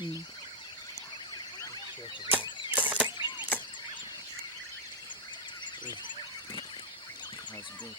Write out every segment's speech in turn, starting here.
Mm. That's good.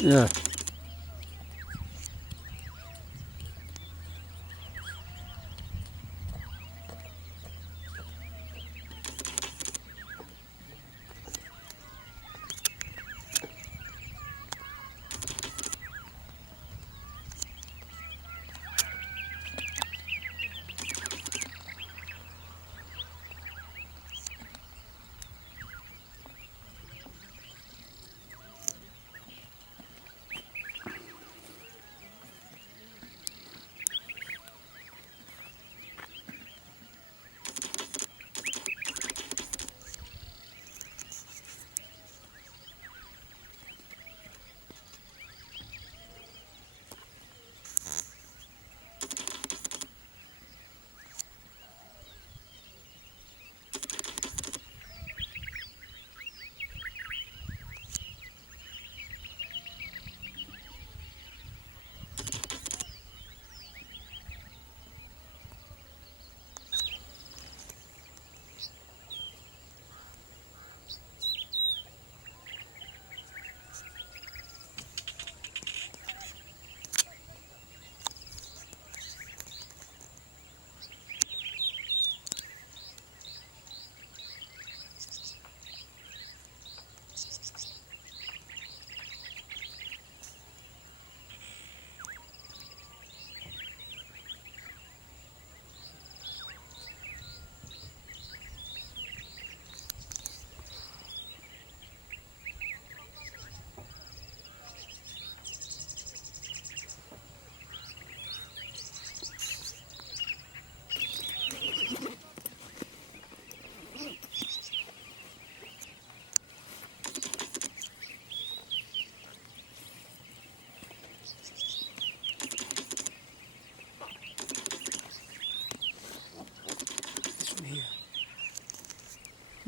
Yeah.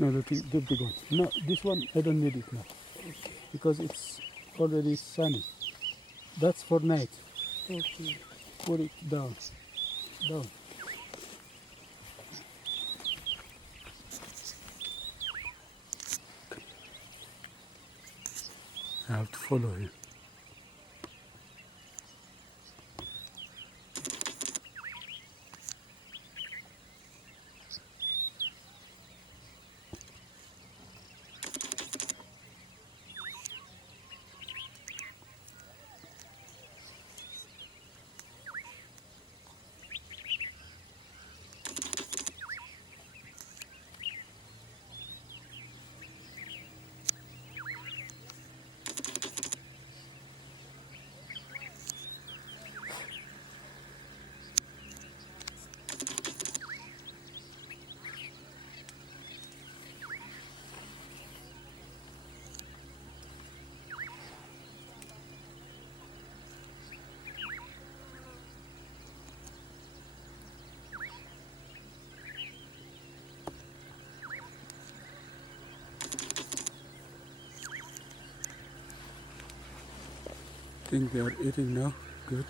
No, the big one. No, this one I don't need it now Okay. because it's already sunny. That's for night. Okay. Put it down. Down. I have to follow him. I think they are eating now. Good.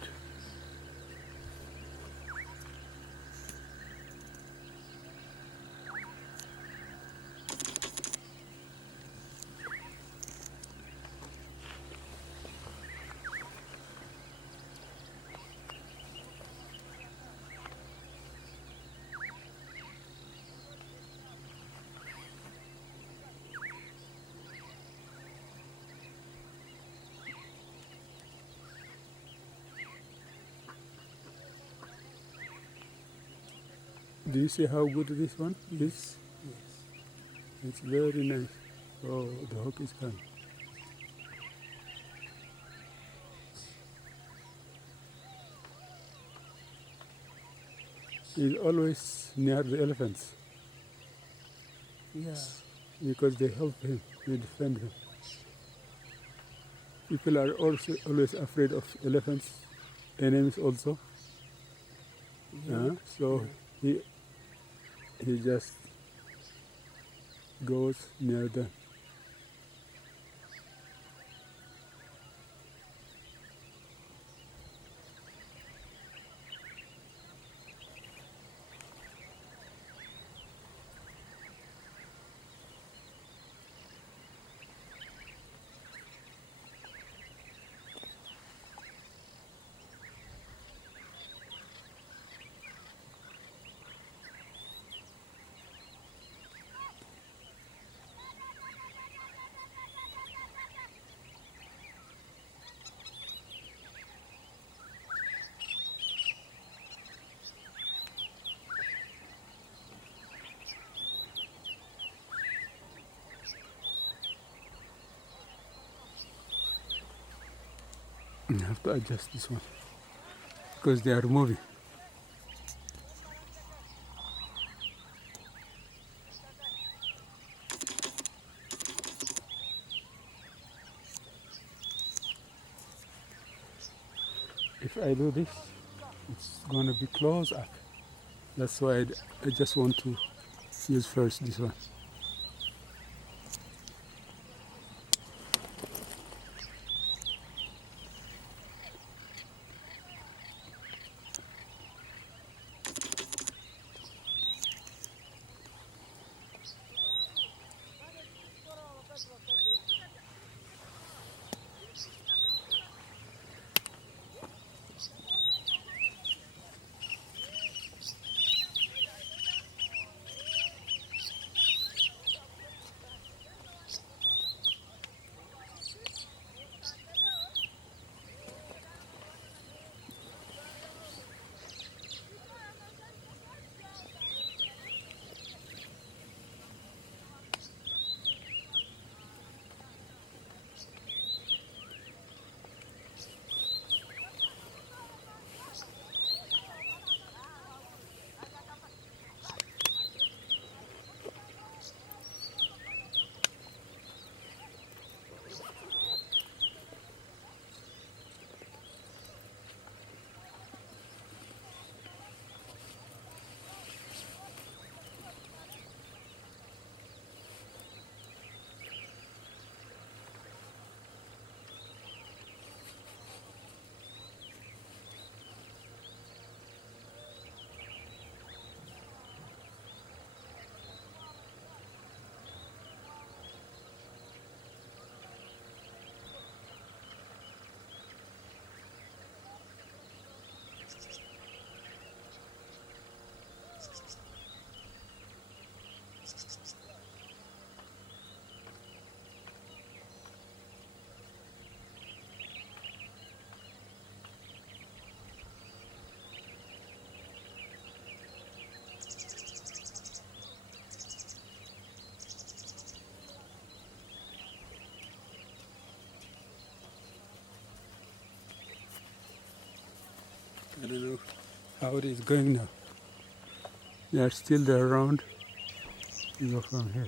Do you see how good this one is? Yes. It's very nice. Oh, the hawk is coming. He's always near the elephants Yeah. because they help him, they defend him. People are also always afraid of elephants, enemies also. Yeah. So he just goes near them. I have to adjust this one because they are moving. If I do this, it's going to be close up. That's why I just want to use first this one. I don't know how it is going now. They are still there around. You go from here.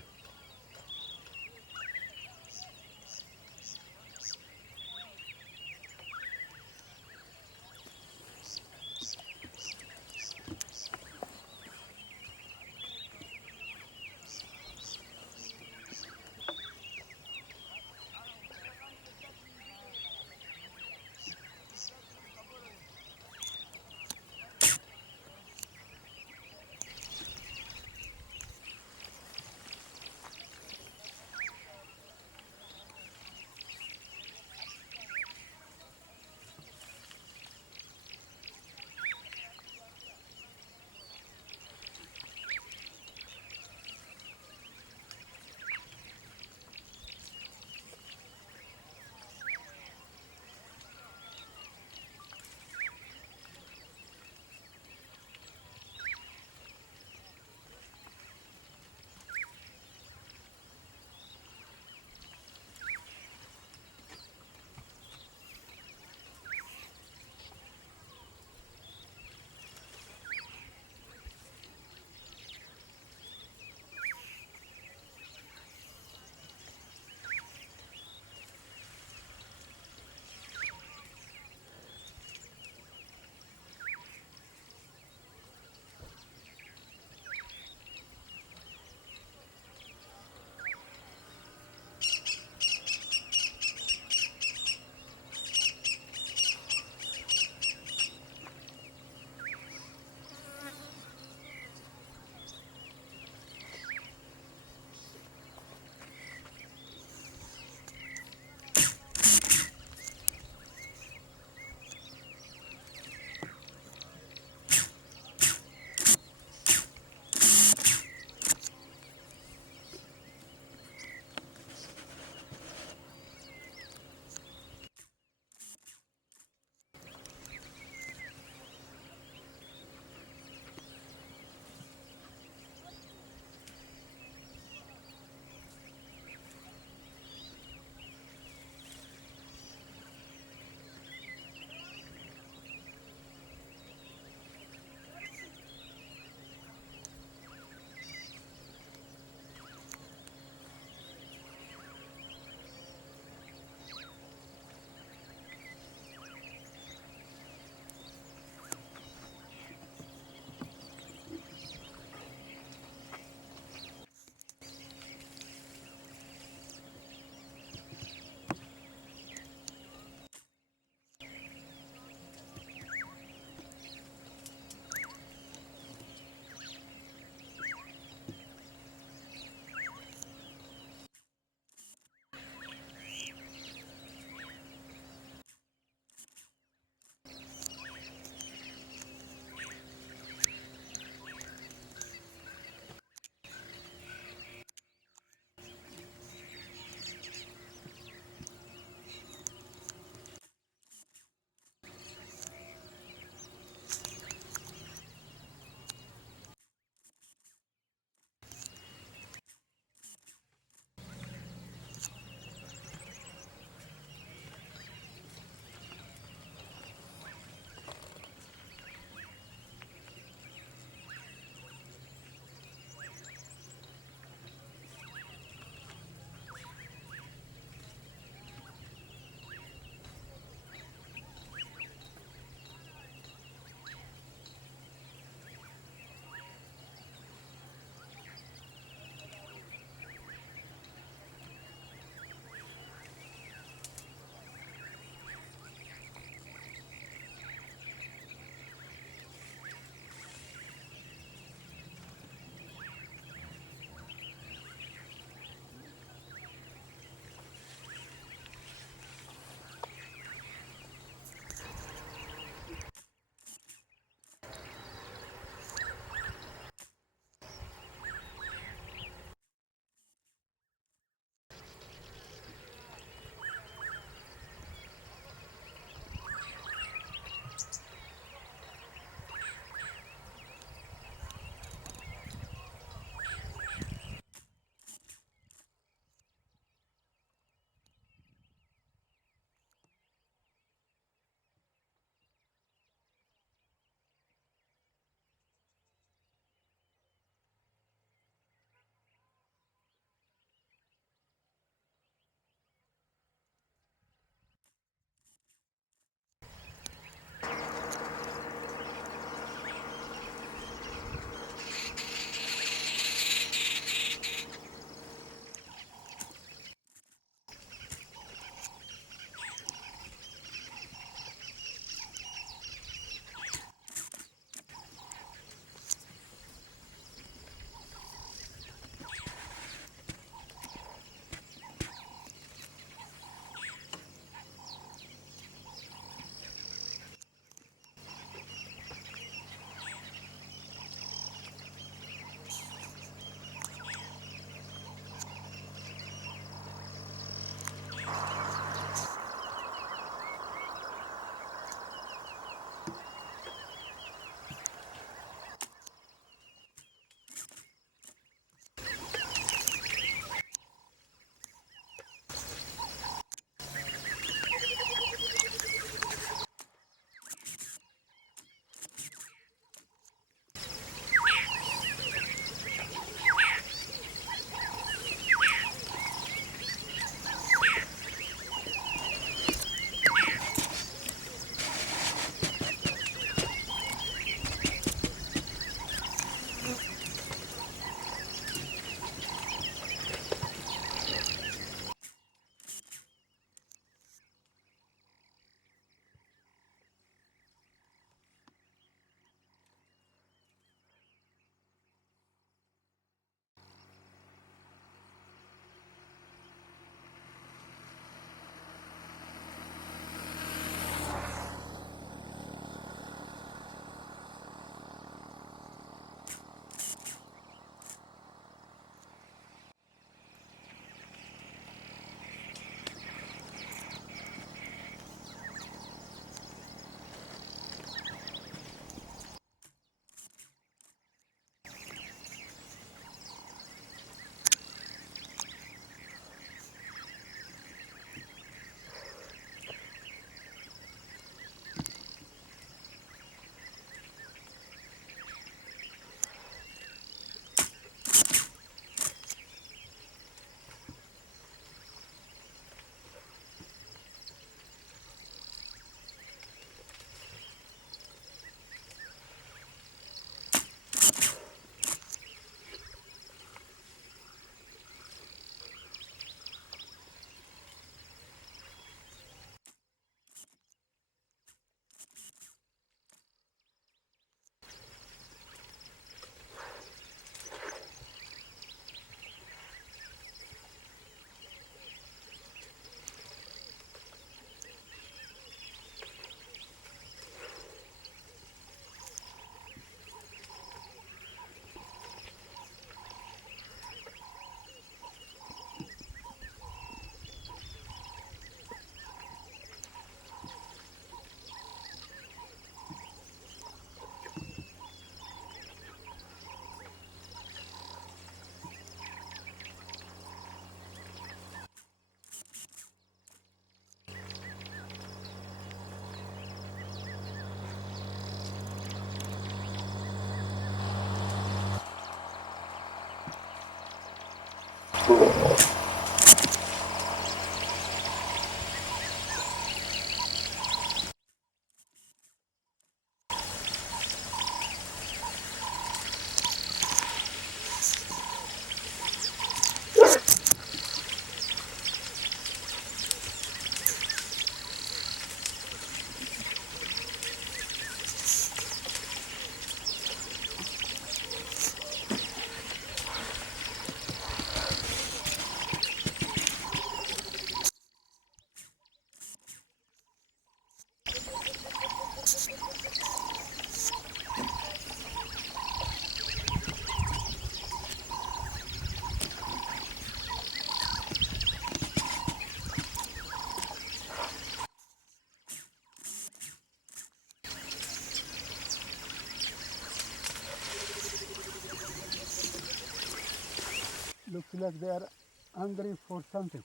Looks like they are hungry for something.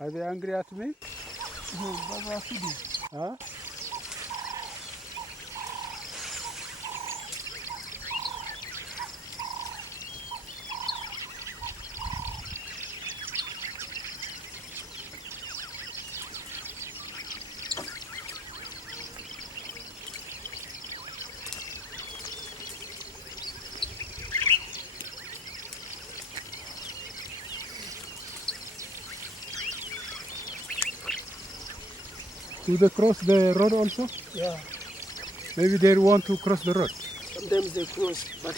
Are they angry at me? No, but we are feeding. Huh? Do they cross the road also? Yeah. Maybe they want to cross the road. Sometimes they cross, but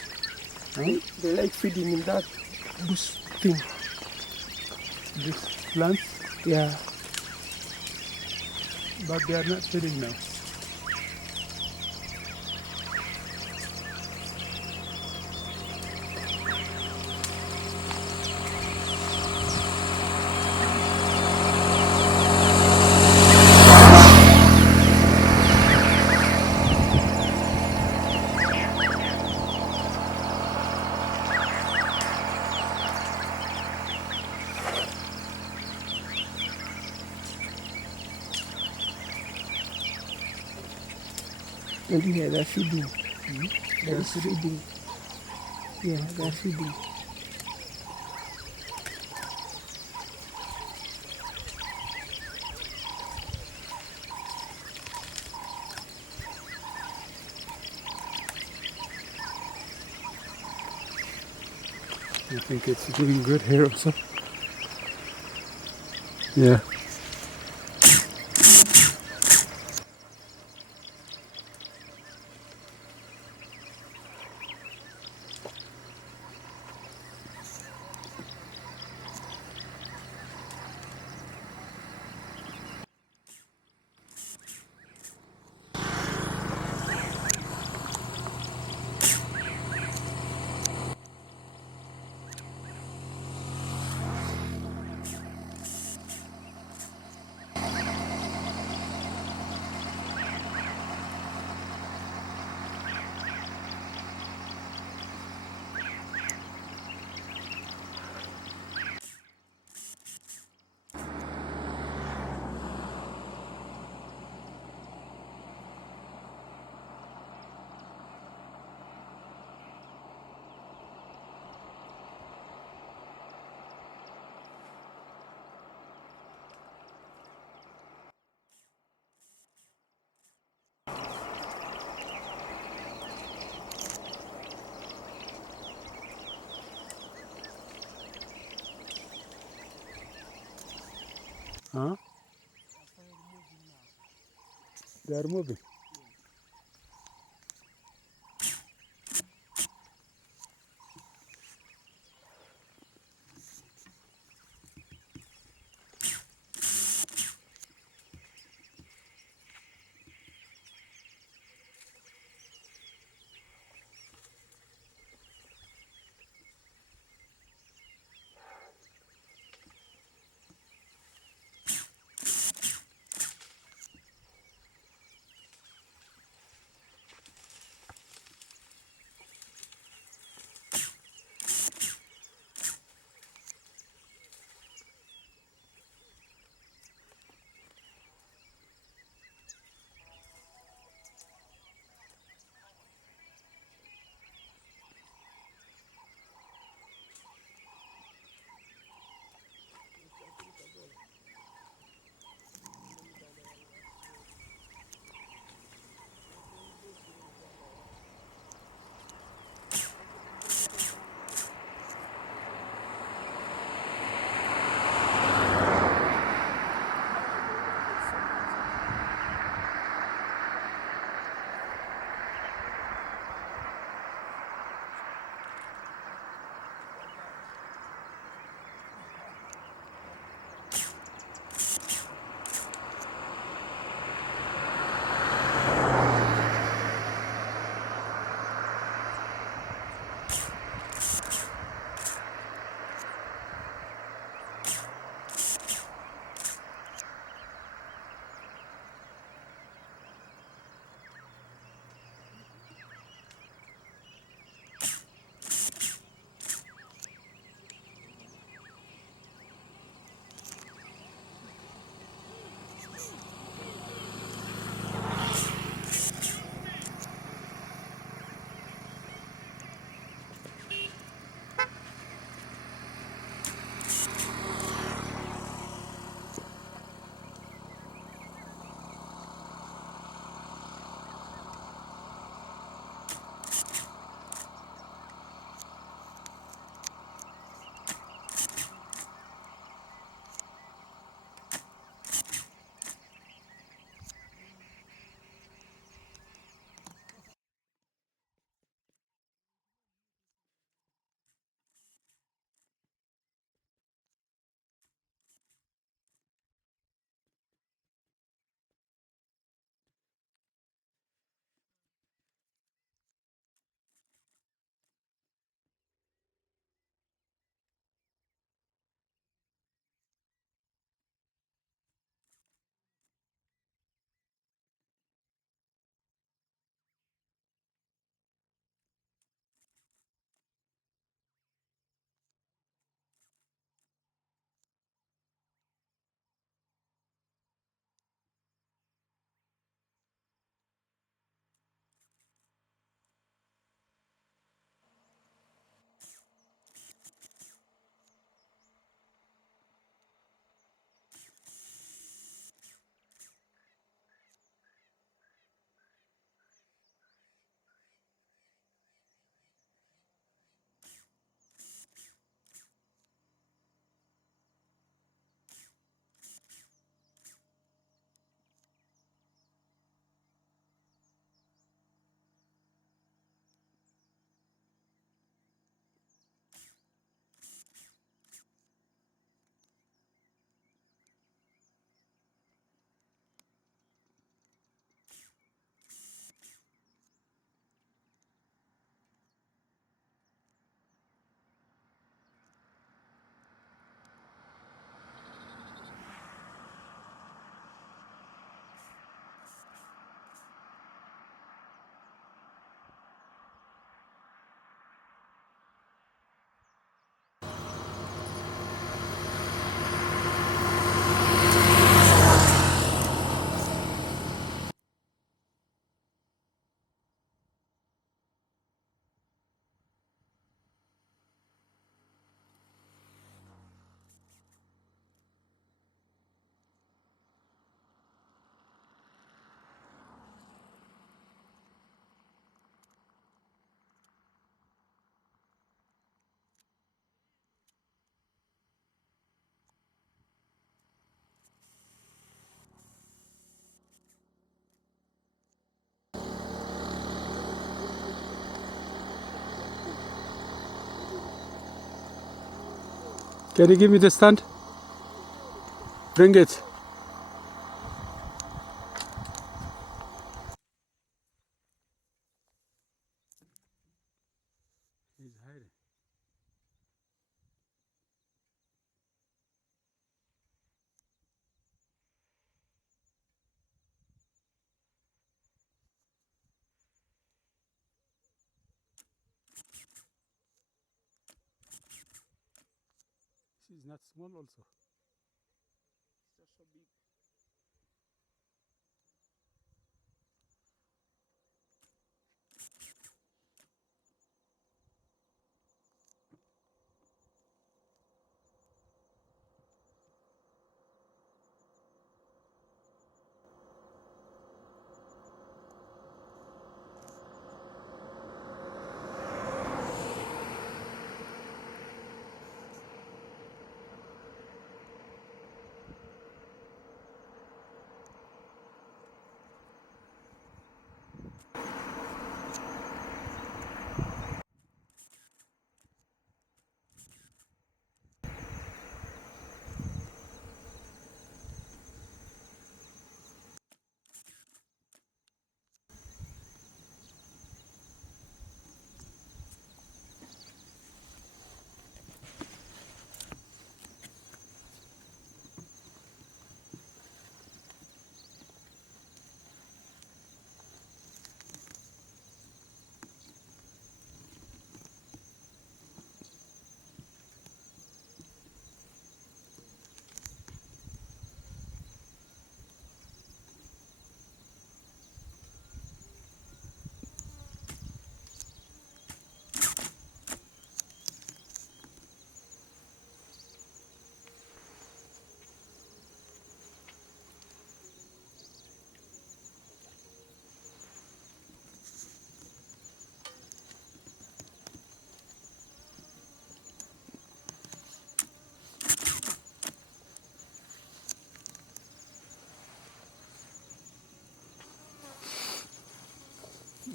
Huh? they like feeding in that bush thing. These plants, Yeah. but they are not feeding now. And yeah, they're feeding. They They're are feeding? feeding. Yeah, they're feeding. I think it's doing good here also. Yeah. Huh? They are moving. Can you give me the stand? Bring it. He's hiding. This is not small also.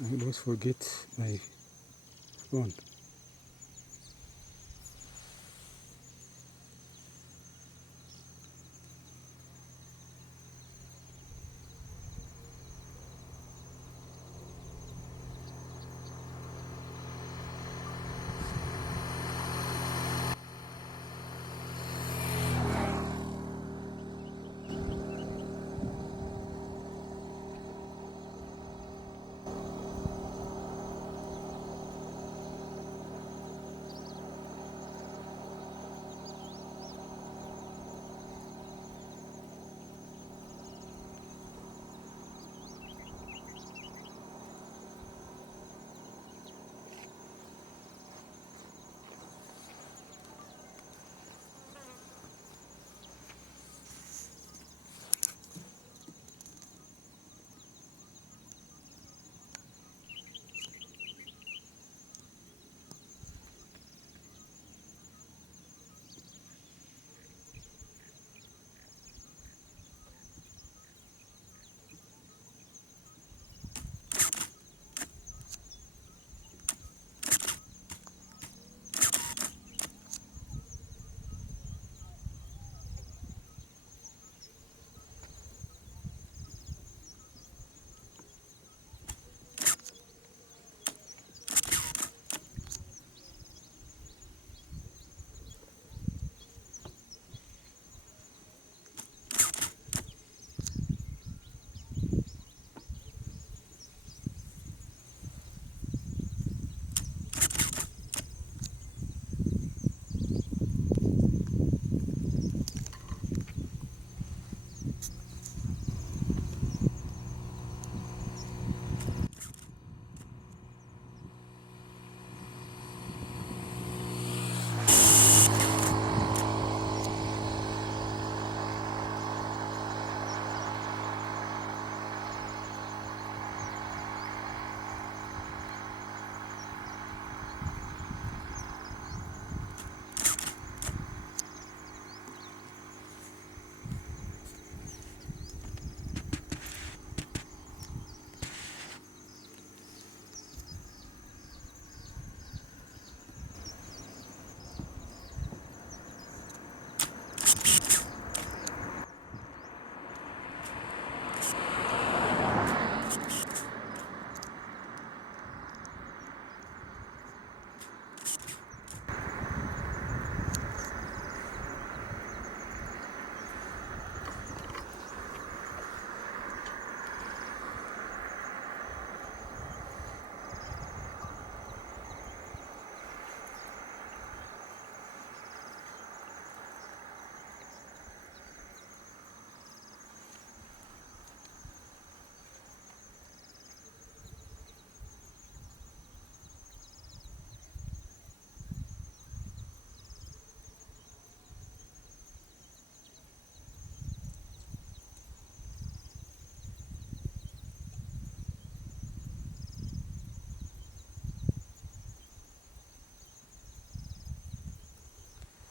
I always forget my phone.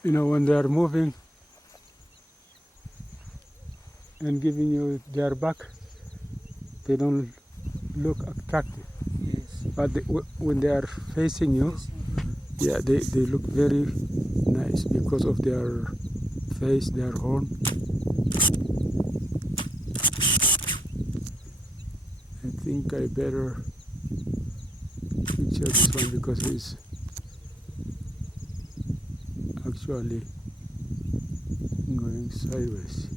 You know, when they are moving and giving you their back, they don't look attractive. Yes. But when they are facing you, yeah, they look very nice because of their face, their horn. I think I better picture this one because he's actually going sideways.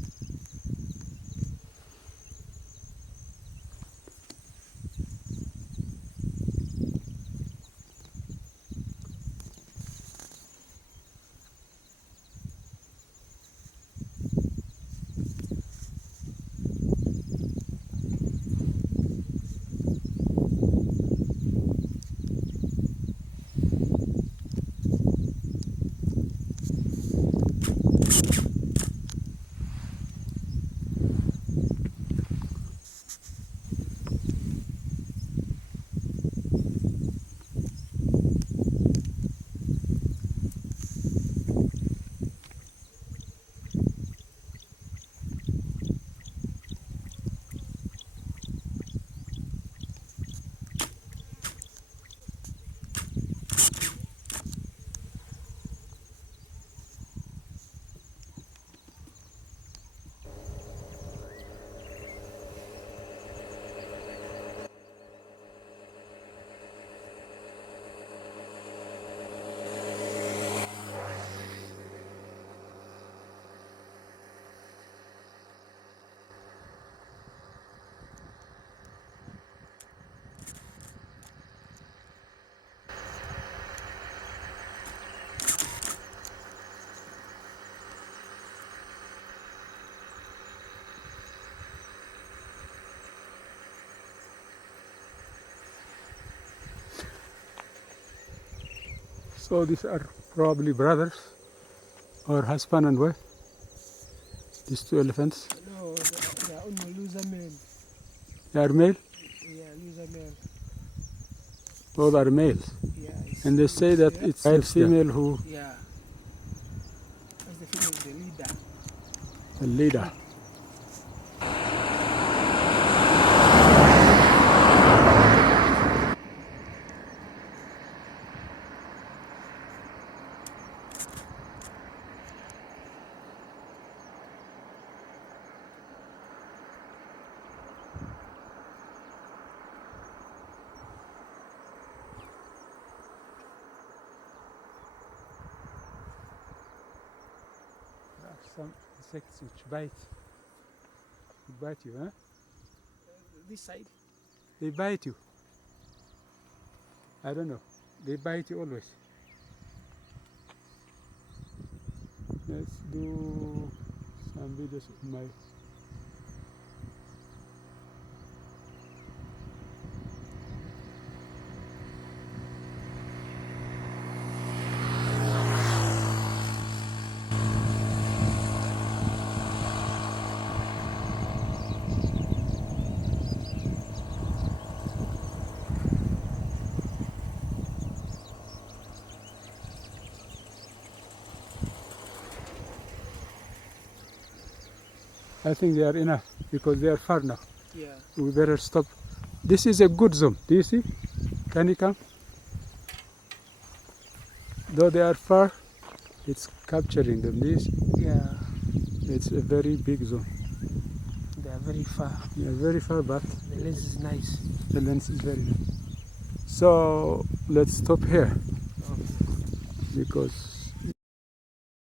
So these are probably brothers or husband and wife. These two elephants. No, they are only loser male. They are male. Yeah, loser male. Both are males. Yeah. And they say that it's the female who Yeah. That's the female, the leader. the leader. There are some insects which bite you, huh? This side. They bite you. I don't know. They bite you always. Let's do some videos of my I think they are enough because they are far now. Yeah. We better stop. This is a good zoom. Do you see? Can you come? Though they are far, it's capturing them. This, Yeah. it's a very big zoom. They are very far. Yeah, very far, but The lens is nice. the lens is very nice. So let's stop here Okay. because